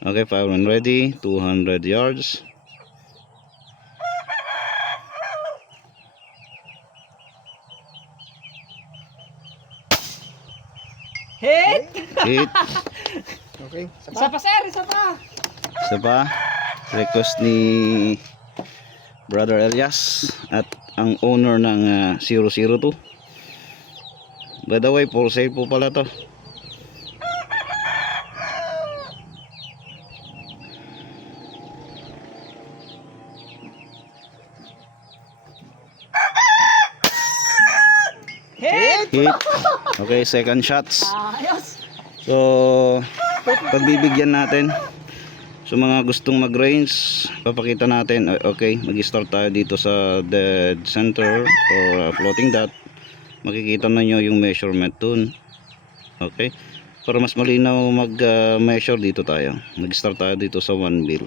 Okay, fire when ready. 200 yards. Hit! Hit. Okay. Isa pa sir, isa pa. Isa pa. Request ni Brother Elias at ang owner ng 002. By the way, for sale po pala to. Hit! Hit. Okay, second shots. Ayos. So, pagbibigyan natin. So mga gustong mag-range, papakita natin. Okay, mag-start tayo dito sa dead center or floating dot. Makikita na nyo yung measurement dun. Okay, para mas malinaw mag-measure dito tayo. Mag-start tayo dito sa 1 mil.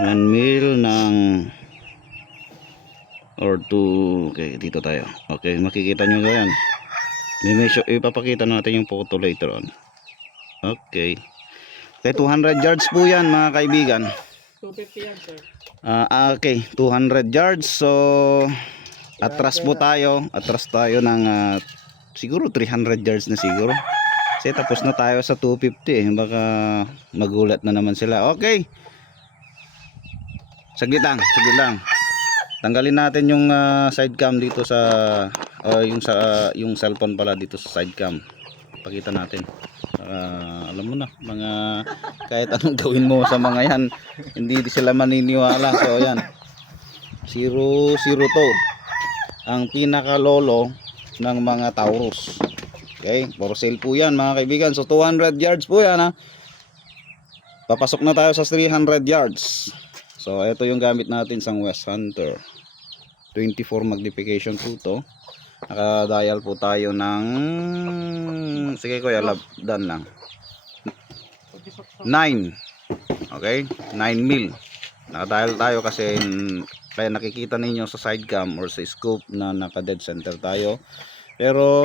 1 mil ng or 2. Okay, dito tayo. Okay, makikita nyo yan. May measure, ipapakita natin yung photo later on. Okay. Okay, 200 yards po yan mga kaibigan. 250 yan sir. Okay, 200 yards. So, atras po tayo. Atras tayo ng siguro 300 yards na siguro. Kasi tapos na tayo sa 250 baka magulat na naman sila. Okay. Saglit lang, saglit lang. Tanggalin natin yung side cam dito sa yung cellphone pala dito sa side cam. Pakita natin. Alam mo na mga kahit anong gawin mo sa mga yan, hindi sila maniniwala. So yan, 002 ang pinakalolo ng mga Taurus. Okay, for sale po yan mga kaibigan. So 200 yards po yan ha. Papasok na tayo sa 300 yards. So ito yung gamit natin sa West Hunter 24 magnification po to. Naka-dial po tayo ng, sige kuya, done lang, 9. Okay, 9 mil. Naka-dial tayo kasi kaya nakikita ninyo sa side cam or sa scope na naka-dead center tayo. Pero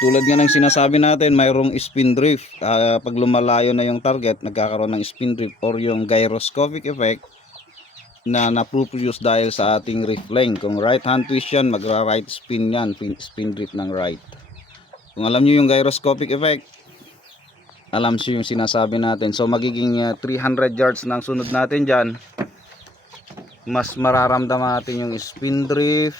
tulad nga ng sinasabi natin, mayroong spin drift. Pag lumalayo na yung target, nagkakaroon ng spin drift or yung gyroscopic effect na na-produce dahil sa ating reef length. Kung right hand twist yan, magra-right spin yan, spin drift ng right. Kung alam nyo yung gyroscopic effect, alam nyo yung sinasabi natin. So magiging 300 yards ng sunod natin dyan. Mas mararamdaman natin yung spin drift.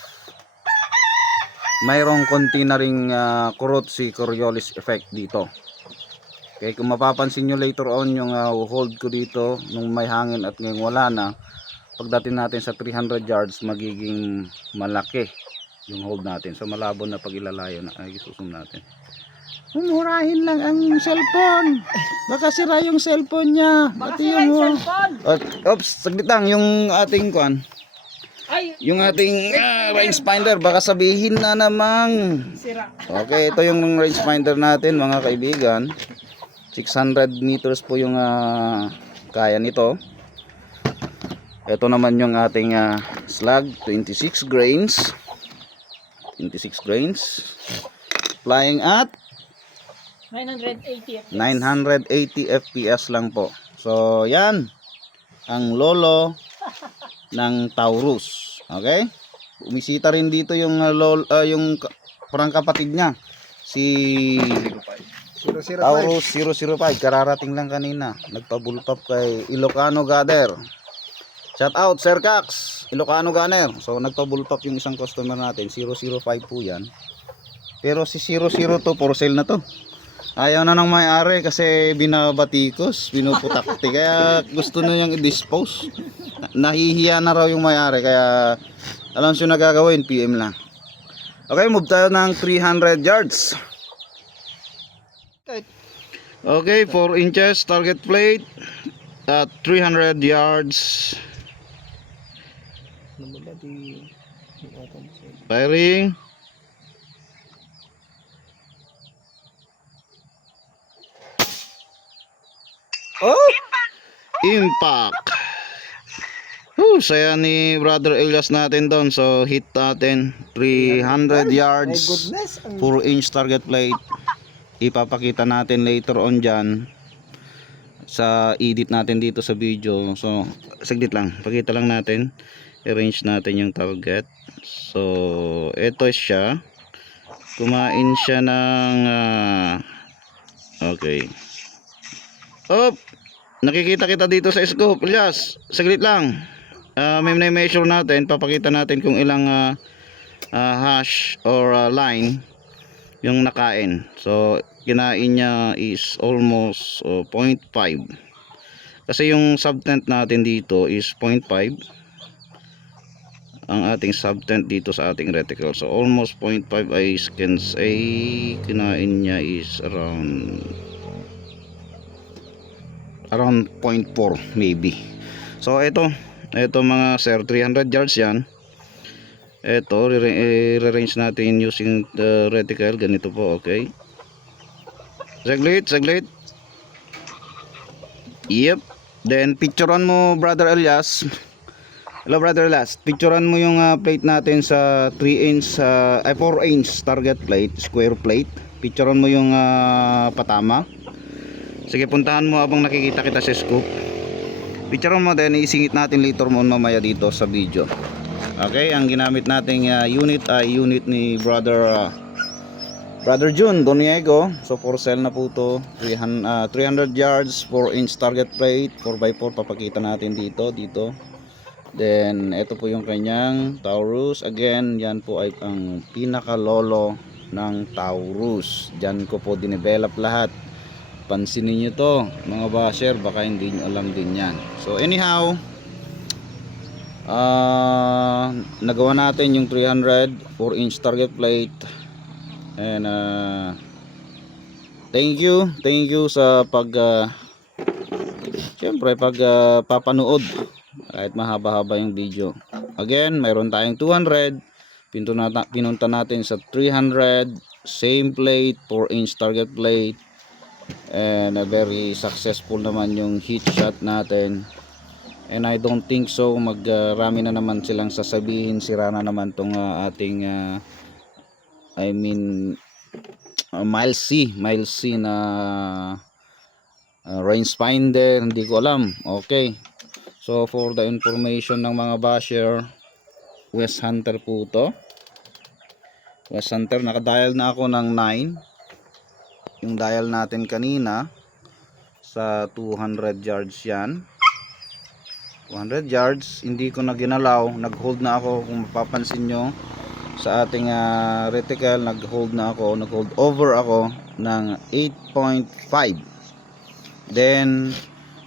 Mayroong konti na ring Coriolis Coriolis effect dito. Okay, kung mapapansin nyo later on yung hold ko dito nung may hangin at ngayong wala na, pagdating natin sa 300 yards magiging malaki yung hold natin. So malabo na pag ilalayo na. Ay, susum natin. Murahin lang ang cellphone. Baka sira yung cellphone niya. Baka sira yung cellphone. Oops, saglit lang yung ating kwan. Ay, Yung ating range finder, baka sabihin na namang sira. okay, ito yung range finder natin mga kaibigan. 600 meters po yung kaya nito. Ito naman yung ating slug, 26 grains. 26 grains. Flying at 980 FPS. 980 FPS lang po. So, yan ang lolo ng Taurus. Okay? Umisita rin dito yung yung parang kapatid niya, si 005. Taurus 005. Kararating lang kanina. Nagpabulpap kay Ilocano Gather. Shout out Sir Cax, Ilocano Gunner. So nagpa-bullpop yung isang customer natin, 005 po yan. Pero si 002 for sale na to. Ayaw na ng may-ari kasi binabatikos, binuputakti. Kaya gusto na niyang i-dispose. Nahihiya na raw yung may-ari. Kaya alam siya na gagawin, PM lang. Okay, move tayo ng 300 yards. Okay, 4 inches target plate at 300 yards. Firing. Oh! Impact. Saya ni Brother Elias natin doon. So hit natin 300 yards, 4 inch target plate. Ipapakita natin later on dyan sa edit natin dito sa video. So saglit lang, pakita lang natin, i-range natin yung target. So ito siya, kumain siya ng okay. Op, nakikita kita dito sa scope, Elias. Saglit lang. May measure natin, papakita natin kung ilang hash or line yung nakain. So kinain niya is almost 0.5. Kasi yung subtent natin dito is 0.5. Ang ating subtent dito sa ating reticle. So almost 0.5, I can say kinain niya is around 0.4 maybe. So ito mga sir, 300 yards yan. Ito re-range natin using the reticle. Ganito po, okay. Saglit. Yep. Then picturean mo, brother Elias. Hello brother Elias, picturean mo yung plate natin sa 3 inch 4 inch target plate, square plate. Picturean mo yung patama. Sige, puntahan mo habang nakikita kita sa scoop. Picturean mo din, isingit natin later mo mamaya dito sa video. Okay, ang ginamit nating unit ay unit ni brother Jun Doniego. So for sale na po to, 300 yards, 4 inch target plate, 4x4 papakita natin dito. Then ito po yung kanyang Taurus. Again, yan po ay ang pinaka lolo ng Taurus. Diyan ko po dinevelop lahat. Pansinin niyo to mga basher, baka hindi niyo alam din yan. So anyhow, nagawa natin yung 300 4 inch target plate. And thank you sa syempre papanood kahit mahaba-haba yung video. Again, mayroon tayong 200, pinunta natin sa 300, same plate, 4 inch target plate, and very successful naman yung hit shot natin. And I don't think so magrami na naman silang sasabihin, sira na naman tong ating Miles C na rangefinder, hindi ko alam. Okay, so for the information ng mga basher, West Hunter po to. West Hunter, nakadial na ako ng 9. Yung dial natin kanina sa 200 yards yan. 200 yards, hindi ko na ginalaw, nag-hold na ako. Kung mapapansin nyo sa ating reticle, nag-hold over ako ng 8.5. Then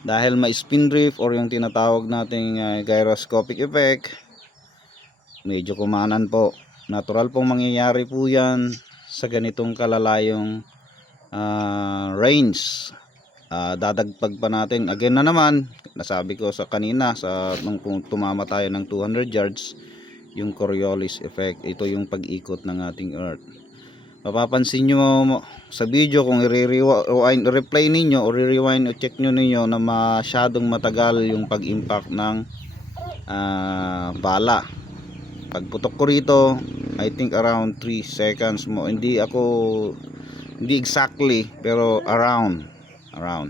dahil may spin drift or yung tinatawag nating gyroscopic effect, medyo kumanan po. Natural pong mangyayari po yan sa ganitong kalalayong range. Dadagpag pa natin again na naman, nasabi ko sa kanina nung tumama tayo ng 200 yards, yung Coriolis effect. Ito yung pag-ikot ng ating earth. Mapapansin nyo sa video, kung i-replay ninyo o rewind o check nyo ninyo, na masyadong matagal yung pag-impact ng bala. Pagputok ko rito, I think around 3 seconds mo. Hindi exactly, pero around.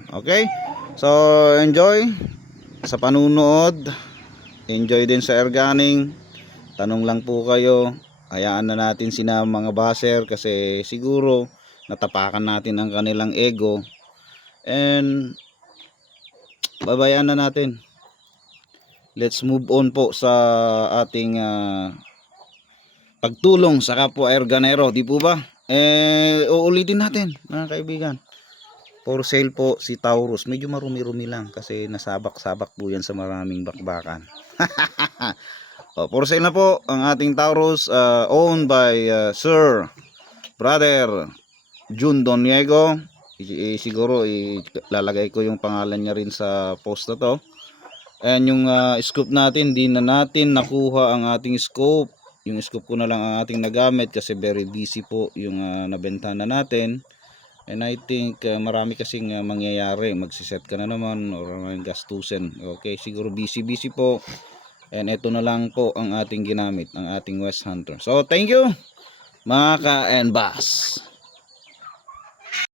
Okay, so enjoy sa panunood, enjoy din sa air gunning. Tanong lang po kayo, hayaan na natin sina mga basher, kasi siguro natapakan natin ang kanilang ego, and babayaan na natin. Let's move on po sa ating pagtulong sa kapwa air gunero, di po ba? Uulitin natin mga kaibigan. For sale po si Taurus. Medyo marumi-rumi lang kasi nasabak-sabak po yan sa maraming bakbakan. For sale na po ang ating Taurus, owned by Sir Brother Jun Doniego. Siguro ilalagay ko yung pangalan niya rin sa post na to. And yung scope natin, di na natin nakuha ang ating scope. Yung scope ko na lang ang ating nagamit kasi very busy po yung nabenta na natin. And I think marami kasing mangyayari, magsiset ka na naman or gastusin. Okay, siguro busy po. And ito na lang po ang ating ginamit, ang ating West Hunter. So thank you mga ka-NBAS.